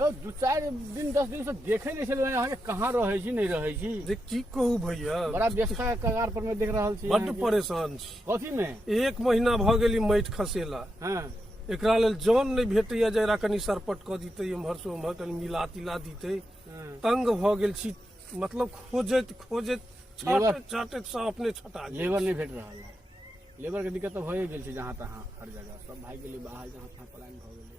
दू चार दिन 10 दिन से देखे नहीं चल यहाँ के कहाँ रहे छी नहीं रहे छी। देख की कहू भैया, बड़ा व्यस्तता के कगार पर मैं देख रहल छी। बड्ड परेशान छी। कथी में 1 महीना भ गेली माटि खसेला। हाँ एकरा लेल जौन नहीं भेटैया जरा कनी सरपट क दिते, एम्हर से उम्हर कनी मिला तिला दिते। तंग भ गेल छी, मतलब खोजत खोजत छाटत सब अपने छटा गेल। लेबर नहीं भेट रहा है। लेबर के दिक्कत तो भए गेल छी जहाँ तहाँ हर जगह सब भाई गेली बाहर, जहाँ तहाँ पलायन भ गेलै।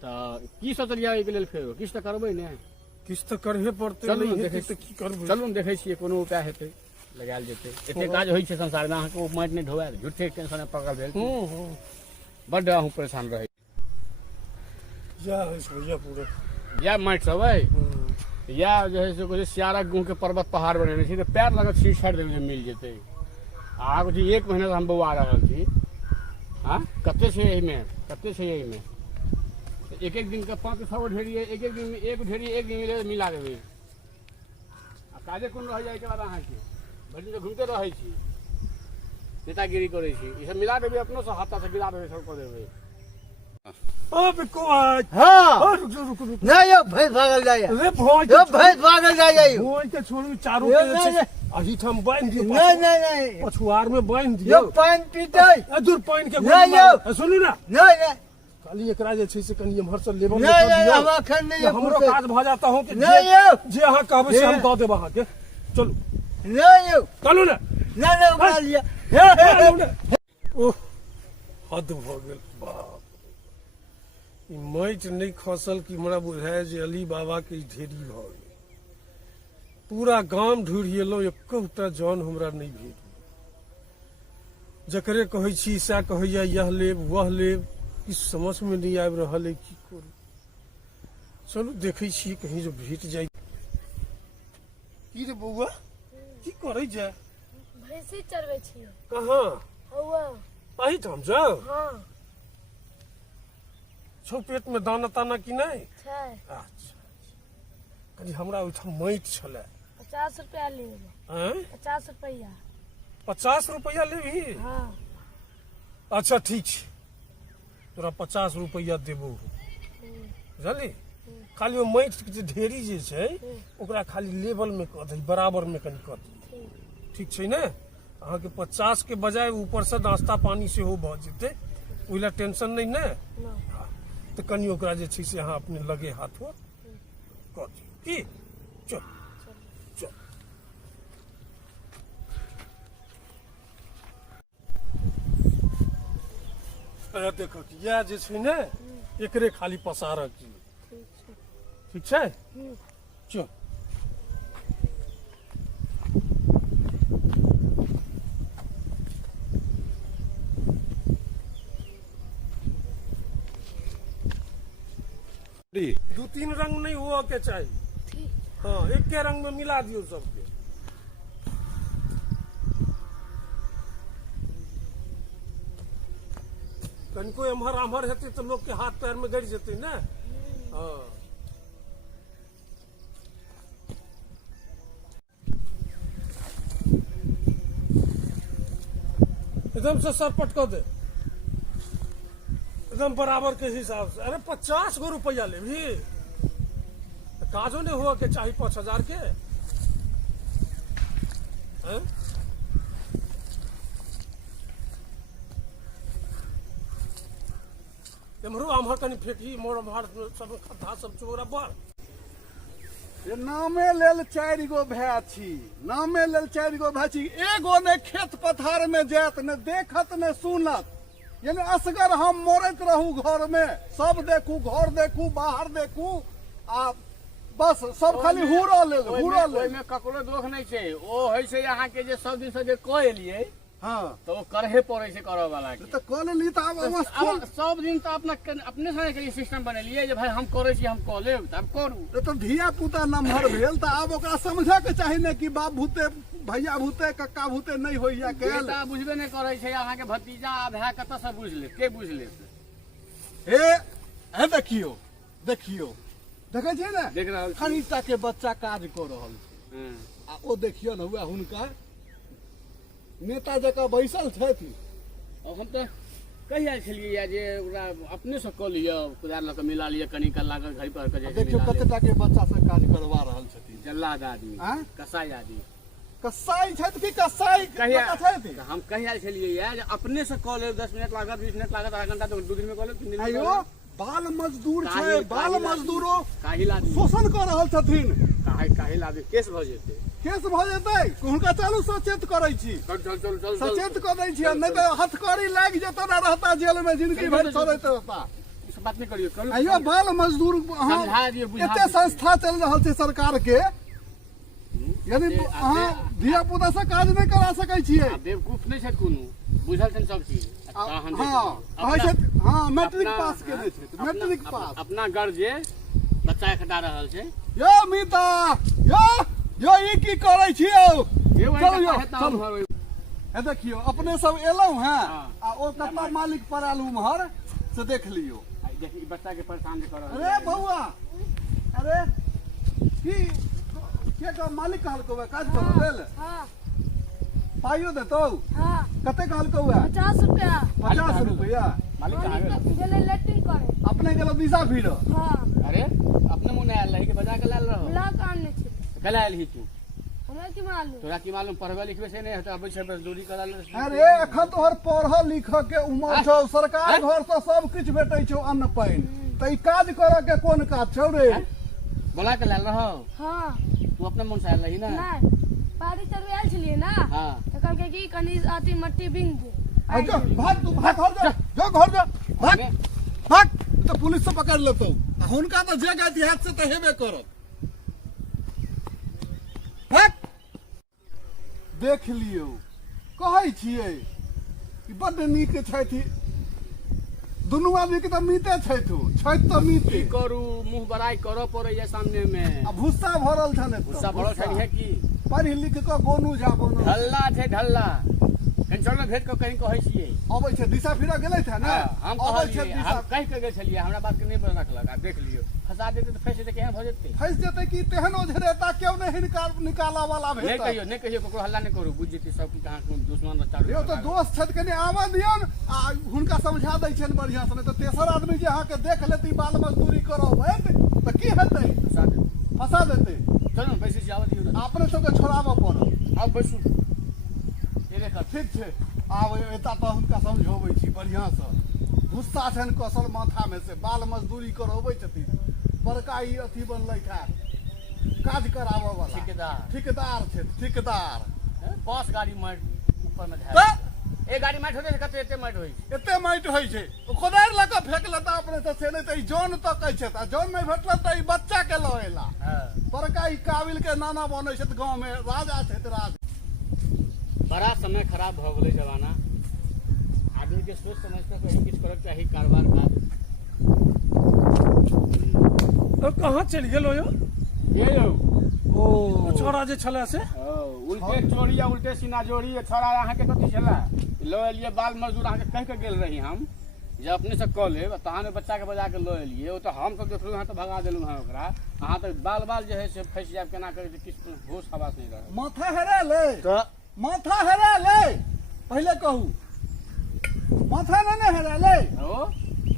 तो की सोचलिए एहि के लेल फेर किछ तो करबै ने। किछ तो करहे पड़ते। चलू नहीं देखे हेतै त की करबै। चलू देखै छियै कोनो उपाय हेतै लगायल जेतै। एते काज होइ छै संसार में, अहाँके माटि नहीं ढोआएल, झूठे टेंशन में पकड़ भेल। बड्ड अहूँ परेशान रहे। या भैया पूरा या माटि सब है या जो है से कुछ सियारा गेहूँ के पर्वत पहाड़ बने छी, तो पैर लगत छीट छाट देवे मिल जेतै। आगू जी 1 महीना से हम बौआ रहल छी। हाँ कते छै एहि में, कते छै एहि में। एक एक दिन का 5-6 गो ढेरी, एक एक दिन में एक ढेरी एक दिन में मिला देवे। आ काजे कोन रह जाए के बाद अहाँके भरि दिन घूमते रहे छी, नेतागिरी करे छी। ई सब मिला देवे, अपनो से हाथा से गिरा देवे, सब कर देवे। अब को आज हाँ रुक रुक नहीं यो भैंस भागल जाए। अरे भोज यो भैंस भागल जाए। भोज के छोड़ू चारों यो के नहीं, अही ठाम बांध दियो। नहीं नहीं नहीं पछुआर में बांध यो दियो। पानी पीते दूर पानी के नहीं यो। सुनू ना, नहीं नहीं खाली एकरा जे छै से कनी एम्हर से लेबर नहीं नहीं हम अखन नहीं हमरो काज भ जाता हो कि नहीं यो जे अहाँ कहबै से हम दऽ देब अहाँ के। चलू नहीं यो चलू ना। नहीं नहीं उठा लिया। ओह हद भ गेल बाप। ई माटि नहीं खसल कि हमरा बुझाय जे अली बाबा के ढेरी भ गेल। पूरा गांव ढूंढिएलहुँ, एकटा जन हमरा नहीं भेट। जकरे कहै छी सएह कहैया यह लेब वह लेब, किछु समझ में नहीं आबि रहल है की करू। चलू देखै छी कहीं जो भेट जाए। की रे बौआ की करै जा? भैंसी चरबै छियै। कहाँ? हौवा अही ठाम जाओ। हाँ छौ पेट में दाना ताना कि नहीं? छै। अच्छा कनी हमरा ओहिठाम माटि छलै। 50 रुपया लेब। हैं? 50 रुपया। 50 रुपया लेबही? हाँ अच्छा ठीक छै, तोरा 50 रुपया देबो। बुझली? खाली ओ माटि के जे ढेरी जे छै ओकरा खाली लेवल में कऽ दही, बराबर में कनी कऽ दही। ठीक छै ने? अहाँके 50 के बजाय ऊपर से नाश्ता पानी सेहो भऽ जेतै, ओहि लए टेंशन नहीं ने। तो कनी ओकरा जे छै से अहाँ अपने लगे हाथो कऽ दियौ की। चल चल अरे देखो यह जे छै ने एकरे खाली पसारक की। ठीक छै चल। दू तीन रंग नहीं हुआ के चाहिए। हाँ एक के रंग में मिला दियो सबके। कनिको एम्हर आम्हर हेतै तो लोग के हाथ पैर में गड़ जेतै ने। हाँ एकदम से सरपट कर दे, एकदम बराबर के हिसाब से। अरे 50 गो रुपया ले भी, काजो नहीं हुआ के चाहिए 5000 के। हैं? एम्हरो आम्हर कनी फेंकी, मोर भार सब खद्धा सब चोरा बड़। ये नामे लेल 4 गो भाई छी, नामे लेल 4 गो भाई छी। एगो ने खेत पथार में जात, ने देखत ने सुनत। यानी असगर हम मोरत रहू घर में, सब देखू, घर देखू, बाहर देखू, आ बस सब खाली हुरा ले हुरा ले। ओइ में ककरो दोष नहीं छै। ओ है से यहाँ के जे सब दिन से जे कह एलिए हाँ तो करहे पड़े छै करऽ वाला के। तो कॉल ली तो अब अब सब दिन तो अपने से के सिस्टम बनेलिए जे भाई हम करे छी, हम कऽ लेब तब करू। तो धिया पुता नमहर भेल तो अब ओकरा समझे के चाही ने कि बाप भूते भैया भूते कक्का भूते नहीं होइया के। बेटा बुझबे नहीं करे छै, अहाँ के भतीजा भाई कतऽ से बुझ ले, के बुझ ले। ए देखियो देखियो देखे छै ने, देख रहल छी। खनीटा के बच्चा काज कर रहल छै, आ ओ देखियो ने हुआ हुनका नेता जकाँ बैसल छथि। अखन तो कहिया छलियै या जे ओकरा अपने से कऽ लिअ कुदार लऽ कऽ मिला लिअ कनि काल लागल घड़ी पर के देखियौ कतेटा के बच्चा सब काज करवा रहल छथिन। जल्लाद आदमी आँ? कसाई आदमी कसाई छथि कि कसाई कहिया छथि? हम कहिया छलियै या जे अपने से कऽ लेब 10 मिनट लागत 20 मिनट लागत आधा घंटा तो 2 दिन में कऽ लेब 3 दिन में कऽ आयो लेब। बाल मजदूर छै, काहिल- बाल काहिल मजदूरो काहिल आदमी शोषण कऽ रहल छथिन। काहिल आदमी केस भऽ जेतै। केस भऽ जेतै हुनका चालू सचेत करै छी, चल चल चल चल सचेत कऽ दै छियै, नहि तऽ हथकड़ी लागि जेतै ना रहता जेल में जिंदगी भर छोड़ैत रहता। ई सब बात नहीं करियो कल आइयो बाल मजदूर समझा दियौ, बुझा एते दियौ। संस्था चल रहल छै सरकार के, यानी अहाँ धिया पुता से काज नहीं करा सकै छियै। आ बेवकूफ नहीं छथि कोनो, बुझल छनि सब चीज। हाँ कहै छै हाँ मैट्रिक पास केने छै, मैट्रिक पास। अपना गर्जे बच्चा खटा रहल छै। यो मीता यो ई की करै छियौ? चलू यो चलू। ए देखियो अपने सब एलहुं हैं आ ओ कत्ता मालिक पर आयल उम्हर से देख लियो। देखी बच्चा के परेशान कर रहल अरे बउआ, अरे की के का मालिक कहलको बे काज कर लेल हाँ पाइयो देतो? हाँ कते कहलको बे? 50 रुपया 50 रुपया। मालिक कहाँ गेल? गेले लेटिंग करे। अपने गेलो दिशा फिर हाँ अरे अपने मुंह आयल रही कि बजा के लायल रहो? मिला के आनने छे। कल आयल ही तू? हमरा की मालूम। तोरा की मालूम पढ़बे लिखबे से नहीं होता अबै छै मजदूरी करल। अरे एखन तोहर पढ़ लिख के उमर छौ, सरकार घर से सब किछ भेटै छौ, अन्न पानि, त ई काज करऽ के कोन काज छौ रे? बोला के लायल रहो? हाँ तू अपने मन से आयल रही ना? नहीं पारी चढ़वे आयल छलिए ना हाँ तो कहलकै कि कनी आती मट्टी बिंग दे। अच्छा भाग तू भाग घर जा, जो घर जा भाग भाग, तो पुलिस से पकड़ लेतौ। आ हुनका तो जे गाती हाथ से तो हेबे करत। भाग देख लियौ, कहै छियै कि बड्ड नीक छथि दुनू आदमी के, तो मीते छथि तो मीते। की करू मुंह बड़ाई करऽ पड़ैया सामने में। आ भूस्सा भरल छने, गुस्सा बड़ो छै कि पढ़ लिख के गोनू जा बनल ढल्ला छै ढल्ला। कहीं चल ना भेट के कहीं कहै छियै अबै छै दिशा फिरा गेलै था ना, हम अबै छै कहलियै दिशा हम कहि के गेल छलियै हमरा बात के नहीं रखलक। आ देख लियो फंसा देते तो फंस जेतै केहन भऽ जेतै। फंस जेतै कि तेहन ओझरेता केओ नहीं निकाला वाला नहीं भेटत। कहियो ककरो हल्ला नहीं करू, बुझ जेतै सब की कहाँ दुश्मन चालू। यो तो दोस्त छथि, कनि आवा दियौन आ हुनका समझा दै छनि बढ़िया से, नहीं तो तेसर आदमी जे अहाँके देख लेती बाल मजदूरी करबै तऽ की हेतै? फंसा देतै। चलू बैसी से आवा दियौ ना। अपने सबके छोड़ाबऽ पड़त। अब बैसू ये देख ठीक छै, आब एता तऽ हुनका समझाबै छी बढ़िया से। गुस्सा छनि कसल माथा में से, बाल मजदूरी करबै छथिन, बड़का ई अथी बनलै था काज कराबऽ वाला ठेकेदार ठेकेदार छै, ठेकेदार। बस गाड़ी माइट ऊपर में तऽ धार एक गाड़ी माइट होते कते एते माइट होई छै। एते माटि होइ छै, कोदारि लऽ कऽ फेंक लेता अपने से, से नहि तऽ ई जौन तक कहै छै, आ जौन नहि भेटल तऽ ई बच्चा के लऽ एला। बड़का ई काबिल के नाना बनै छै गाँव में, राजा छै राज। बड़ा समय खराब भऽ गेलै जमाना, आदमी के सोच समझ के कहीं किछु करक चाही कारोबार काज। तो कहाँ चलि गेलो यो? ये यौ ओ छोरा जे छले से उल्टे चोरी या उल्टे सीना जोड़ी छोड़ा अहाँ के कथी छला लो एलिए बाल मजदूर अहाँ के कह के गेल रही हम जे अपने से कऽ लेब, तहन बच्चा के बजा के लो एलिए। ओ तो हम सब देखलू अहाँ तो भगा देलू हैं ओकरा। अहाँ तो बाल बाल जे है से फंस जाब केना करे किछु होश हवास नहीं रहे। माथा हेरा ले, तो माथा हेरा ले, पहले कहू माथा नहीं हेरा ले। ओ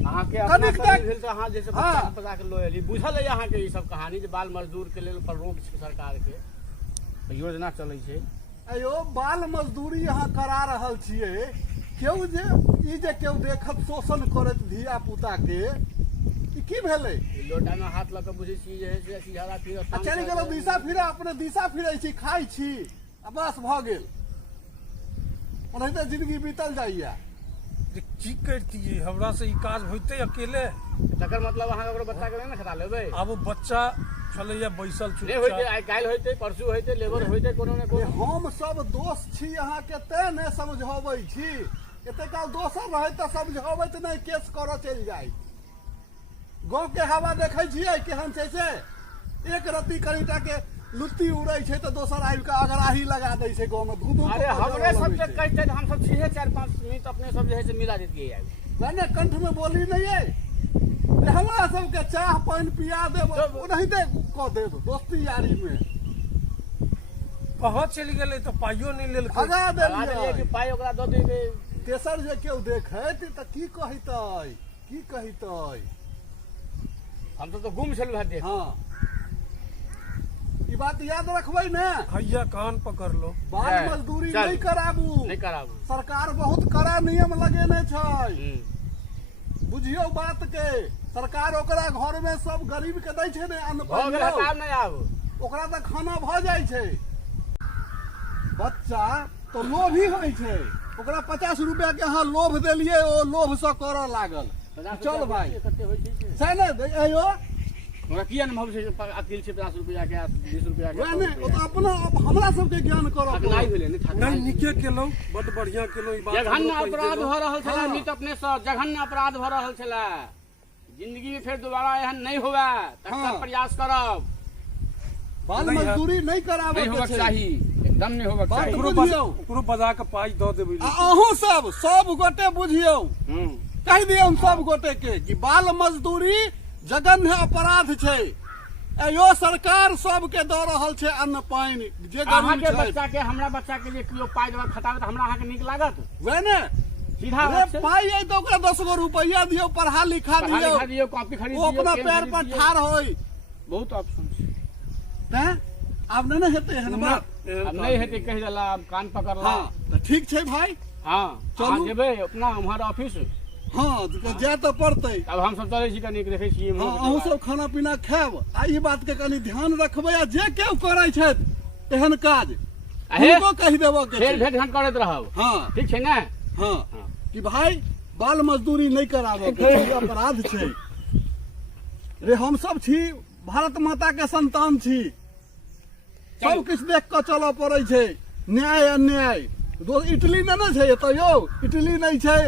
अहाँ के कनिक अपना तक- भेल तो अहाँ जैसे हाँ। बच्चा के बजा के लो एलिए। बुझल है अहाँ के ई सब कहानी जे बाल मजदूर के लेल पर रोक छै सरकार के योजना चलै छै। अयो बाल मजदूरी यहाँ करा रहल छियै, केओ जे ई जे केओ देखत शोषण करत धिया पुता के, ई की भेलै? ई लोटा में हाथ लऽ के बुझै छी जे है से सिहारा फिर आ चलि गेलो दिशा फिरा, अपने दिशा फिरै छी, खाइ छी आ बस भऽ गेल। ओनाहिते जिंदगी बीतल जाइया। की करतियै, हमरा से ई काज होइते अकेले। तकर मतलब अहाँ ओकरो बच्चा के नहीं खटा लेबै। आब ओ बच्चा छलैया बैसल नहीं होइते, चुपचाप। आइ काल्हि होइते, परसू होइते, लेबर होइते, कोनो ने ए, कोनो। हम सब दोस्त छी अहाँ के, ते ने समझबै छी। एते काल दोसर रहे तऽ समझबै तऽ नहीं, केस करऽ चलि जाय। गाँव के हवा देखै छियै केहन छै से, एक रत्ती कनिटा के लुत्ती उड़ै छै तऽ दोसर आबि के अगराही लगा दै छै गाँव में। धू अरे हमरे सबके कहते हम सब छीहे 4-5 मिनट अपने सब जे है से मिला देतियै आइ। मैंने कंठ में बोली नहीं है, ते हमरा सबके चाह पानि पिया देब, ओनाहिते कऽ देब दोस्ती यारी में। कहाँ चलि गेलै तऽ पाइयो नहि लेलकै। भगा लगा देलियै देलियै कि पाइ ओकरा दऽ देबै तेसर जे केओ देखैत तऽ की कहितै हम तो गुम छल भाई देख हाँ ई बात याद रखबै ने हैया कान पकड़ लो बाल है, मजदूरी चल। नहीं कराबू नहीं कराबू सरकार बहुत कड़ा नियम लगेने छै हम्म। बुझियौ बात के सरकार ओकरा घर में सब गरीब के दै छै ने अन्न भऽ गेल पानि हटाब नहीं आब ओकरा तऽ खाना भऽ जाइ छै बच्चा तो लोभी होइ छै ओकरा 50 रुपया के अहाँ लोभ देलियै ओ लोभ से करऽ लागल चल भाई कते होइ छै छै ने अयो हमरा किया न भव छै अकिल छै 50 रुपया के 20 रुपया के वएह ने ओ तऽ अपना हमरा सबके ज्ञान करऽ ठकनाई भेलै ने ठकनाई नहीं नीके केलौ बड़ बढ़िया केलौ ई बात जघन्य हमरो कहि अपराध देलौ। भऽ रहल छलै हाँ। नीत अपने से जघन्य अपराध भऽ रहल छलै जिंदगी में फिर दोबारा एहन नहीं हुआ तकर हाँ। प्रयास करब बाल नहीं है। मजदूरी नहीं कराबऽ नहीं के होबक छै चाही एकदम नहीं होबक बात चाही ओकरो बुझियौ। ओकरो बजा के पाई दऽ देबै आ अहूँ सब गोटे बुझियौ हम्म। कहि दियौ सब गोटे के कि बाल मजदूरी जघन्य अपराध छै एयो सरकार सबके दऽ रहल छै अन्न पानि जे अहाँ गरीब के छै बच्चा के हमरा बच्चा के जे कियो पाइ देबा खटाबे तऽ हमरा अहाँ के नीक लागत वएह ने सीधा अरे बात छै पाइ अइ तऽ ओकरा 10 गो रुपैया दियौ पढ़ा लिखा पढ़ा दियौ लिखा दियौ कॉपी खरीद ओ दियौ अपना पेन पैर खरीद पर दियौ। ठाढ़ होई बहुत ऑप्शन छै तें आब नहि ने हेतै एहन बात अब नहीं हेतै कहि देला अब कान पकड़ला हाँ तऽ ठीक छै भाई हाँ चलू। चलू जेबै अपना हमार ऑफिस हाँ जाय तऽ पड़तै अब हम सब चलै छी कनी देखै छी हाँ अहूँ सब खाना पीना खायब आ ई बात के कनि ध्यान रखबै आ जे केओ करै छथि एहन काज अहे, हुनको कहि देबऽ के फेर छै भेट घाट करैत रहब हाँ ठीक छै ने हाँ हाँ। कि भाई बाल मजदूरी नहीं कराबऽ के छै, ई अपराध छै रे हम सब छी भारत माता के संतान छी सब किछु देख कऽ चलऽ पड़ै छै न्याय अन्याय इटली में ना छै एतऽ यौ इटली नहीं छै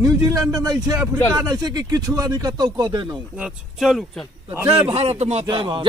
न्यूजीलैंड नहीं छै अफ्रीका चलू। नहीं छै कि किछु आदमी कतौ कऽ देनौ अच्छा चलू तऽ जय भारत माता जय भारत